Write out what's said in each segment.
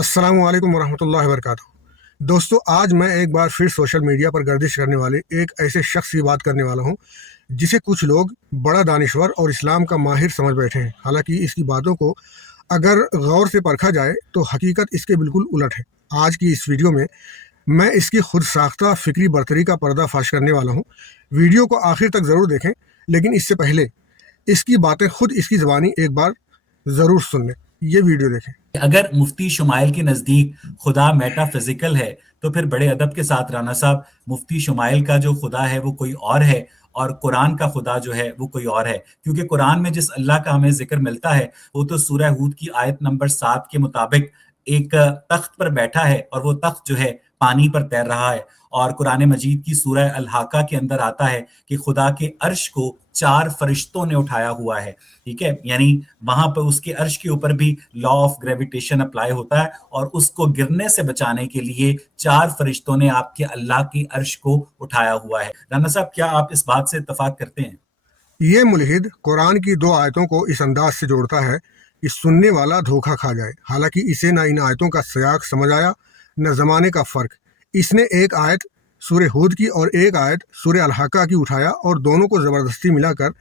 अस्सलामु अलैकुम वरहमतुल्लाहि वबरकातुहू। दोस्तों, आज मैं एक बार फिर सोशल मीडिया पर गर्दिश करने वाले एक ऐसे शख्स की बात करने वाला हूँ जिसे कुछ लोग बड़ा दानिश्वर और इस्लाम का माहिर समझ बैठे हैं। हालांकि इसकी बातों को अगर गौर से परखा जाए तो हकीकत इसके बिल्कुल उलट है। आज की इस वीडियो में मैं इसकी खुद साख्ता फ़िक्री बरतरी का पर्दाफाश करने वाला हूँ। वीडियो को आखिर तक ज़रूर देखें, लेकिन इससे पहले इसकी बातें खुद इसकी ज़बानी एक बार ज़रूर सुन लें। ये वीडियो देखें। अगर मुफ्ती शुमाइल के नज़दीक खुदा मेटाफिजिकल है तो फिर बड़े अदब के साथ राना साहब, मुफ्ती शुमाइल का जो खुदा है वो कोई और है और कुरान का खुदा जो है वो कोई और है। क्योंकि कुरान में जिस अल्लाह का हमें जिक्र मिलता है वो तो सूरह हूद की आयत नंबर 7 के मुताबिक एक तख्त पर बैठा है और वो तख्त जो है पानी पर तैर रहा है। और कुरान मजीद की सूरह अल हाका के अंदर आता है कि खुदा के अर्श को 4 फरिश्तों ने उठाया हुआ है। ठीक है, यानी वहां पर उसके अर्श के ऊपर भी लॉ ऑफ ग्रेविटेशन अप्लाई होता है और उसको गिरने से बचाने के लिए 4 फरिश्तों ने आपके अल्लाह के अर्श को उठाया हुआ है। राना साहब, क्या आप इस बात से इत्तफाक करते हैं? ये मुल्हिद कुरान की 2 आयतों को इस अंदाज से जोड़ता है कि सुनने वाला धोखा खा जाए। हालांकि इसे ना इन आयतों का सियाक समझ आया, न ज़माने का फ़र्क। इसने एक आयत सूरह हूद की और एक आयत सूरह अल हाका की उठाया और दोनों को ज़बरदस्ती मिलाकर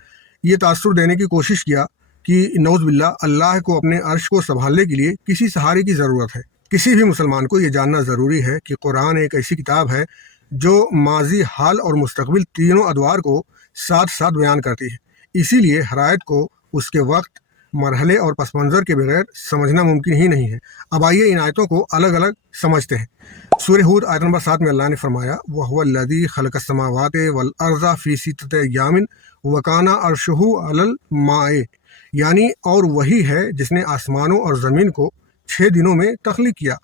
ये तासुर देने की कोशिश किया कि नौज़ बिल्लाह, अल्लाह को अपने अर्श को संभालने के लिए किसी सहारे की ज़रूरत है। किसी भी मुसलमान को ये जानना ज़रूरी है कि कुरान एक ऐसी किताब है जो माजी, हाल और मुस्तकबिल तीनों अदवार को साथ साथ बयान करती है। इसीलिए हर आयत को उसके वक्त, मरहले और पस मंज़र के बगैर समझना मुमकिन ही नहीं है। अब आइए इन आयतों को अलग अलग समझते हैं। सूरह हूद आयत नंबर 7 में अल्लाह ने फरमाया, वहुवल्लज़ी खलक़स समावाति वल अर्ज़ा फ़ी सित्तति अय्यामिन व काना अर्शुहु अलल माए, यानी और वही है जिसने आसमानों और ज़मीन को 6 दिनों में तख्लीक किया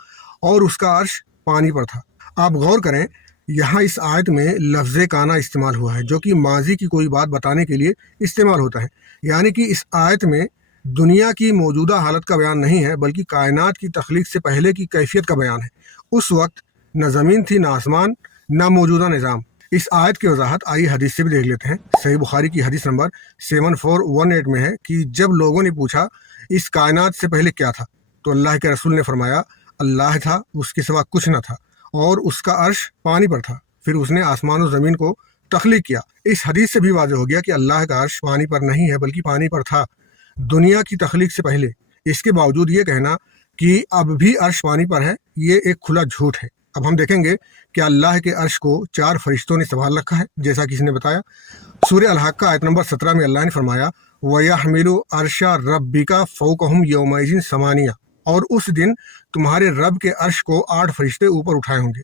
और उसका अर्श पानी पर था। आप गौर करें, यहाँ इस आयत में लफ्ज़ काना इस्तेमाल हुआ है जो कि माजी की कोई बात बताने के लिए इस्तेमाल होता है। यानी कि इस आयत में दुनिया की मौजूदा हालत का बयान नहीं है, बल्कि कायनात की तख्लीक से पहले की कैफियत का बयान है। उस वक्त न ज़मीन थी, न आसमान, न मौजूदा निज़ाम। इस आयत की वजाहत आइए हदीस से भी देख लेते हैं। सही बुखारी की हदीस नंबर 7418 में है कि जब लोगों ने पूछा इस कायनात से पहले क्या था, तो अल्लाह के रसूल ने फरमाया, अल्लाह था, उसके सिवा कुछ न था और उसका अर्श पानी पर था। फिर उसने आसमान और ज़मीन को तख्लीक किया। इस हदीस से भी वाज़ेह हो गया कि अल्लाह का अर्श पानी पर नहीं है, बल्कि पानी पर था दुनिया की तख्लीक से पहले। इसके बावजूद ये कहना कि अब भी अर्श पानी पर है, ये एक खुला झूठ है। अब हम देखेंगे कि अल्लाह के अर्श को 4 फरिश्तों ने संभाल रखा है, जैसा किसी ने बताया। सूरह अल हाका आयत नंबर 17 में अल्लाह ने फरमाया, वयहमिलु अर्शा रब्बिका फौकहुम यौमइज़िन समानिया, और उस दिन तुम्हारे रब के अर्श को 8 फरिश्ते ऊपर उठाए होंगे।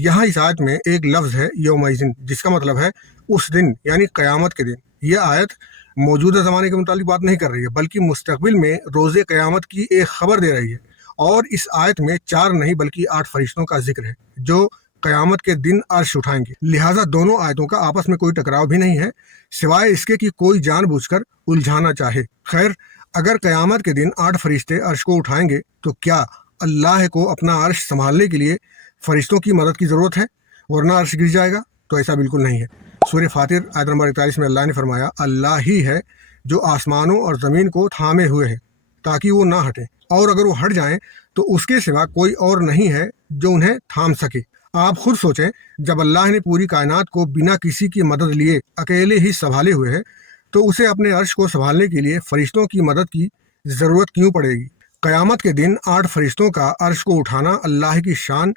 यहाँ इस आयत में एक लफ्ज़ है यौमइज़िन, जिसका मतलब है उस दिन, यानी क़यामत के दिन। यह आयत मौजूदा ज़माने के मुतालिक बात नहीं कर रही है, बल्कि मुस्तकबिल में रोज़े क़यामत की एक ख़बर दे रही है। और इस आयत में 4 नहीं बल्कि 8 फरिश्तों का जिक्र है जो क़यामत के दिन अर्श उठाएंगे। लिहाजा दोनों आयतों का आपस में कोई टकराव भी नहीं है, सिवाय इसके कि कोई जानबूझकर उलझाना चाहे। खैर, अगर क़यामत के दिन 8 फरिश्ते अर्श को उठाएंगे तो क्या अल्लाह को अपना अर्श संभालने के लिए फरिश्तों की मदद की ज़रूरत है, वरना अर्श गिर जाएगा? तो ऐसा बिल्कुल नहीं है। सूरह फातिर आयत नंबर 41 में अल्लाह ने फरमाया, अल्लाह ही है जो आसमानों और ज़मीन को थामे हुए है ताकि वो ना हटे, और अगर वो हट जाएं तो उसके सिवा कोई और नहीं है जो उन्हें थाम सके। आप खुद सोचें, जब अल्लाह ने पूरी कायनात को बिना किसी की मदद लिए अकेले ही संभाले हुए है, तो उसे अपने अर्श को संभालने के लिए फरिश्तों की मदद की ज़रूरत क्यों पड़ेगी? क़यामत के दिन 8 फरिश्तों का अर्श को उठाना अल्लाह की शान,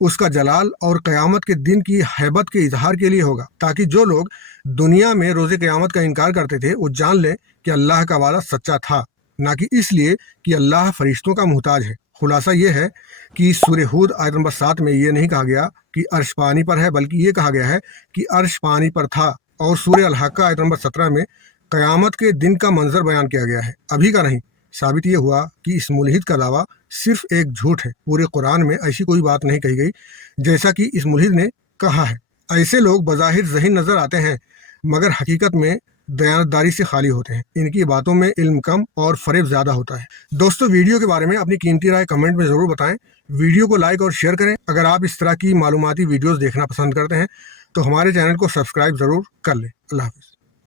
उसका जलाल और क़यामत के दिन की हैबत के इजहार के लिए होगा, ताकि जो लोग दुनिया में रोज़े क़यामत का इनकार करते थे वो जान लें कि अल्लाह का वादा सच्चा था, ना कि इसलिए कि अल्लाह फरिश्तों का मुहताज है। खुलासा ये है कि सूरह हूद आयत नंबर 7 में ये नहीं कहा गया कि अर्श पानी पर है, बल्कि ये कहा गया है कि अर्श पानी पर था। और सूरह अल हाका आयत नंबर 17 में क़यामत के दिन का मंजर बयान किया गया है, अभी का नहीं। साबित ये हुआ कि इस मुल्हिद का दावा सिर्फ एक झूठ है। पूरे कुरान में ऐसी कोई बात नहीं कही गई जैसा कि इस मुल्हिद ने कहा है। ऐसे लोग बज़ाहिर ज़हीन नज़र आते हैं, मगर हकीकत में दयानतदारी से खाली होते हैं। इनकी बातों में इल्म कम और फ़रेब ज़्यादा होता है। दोस्तों, वीडियो के बारे में अपनी कीमती राय कमेंट में ज़रूर बताएं। वीडियो को लाइक और शेयर करें। अगर आप इस तरह की मालूमाती वीडियोज़ देखना पसंद करते हैं तो हमारे चैनल को सब्सक्राइब ज़रूर कर लें। अल्लाह हाफ़िज़।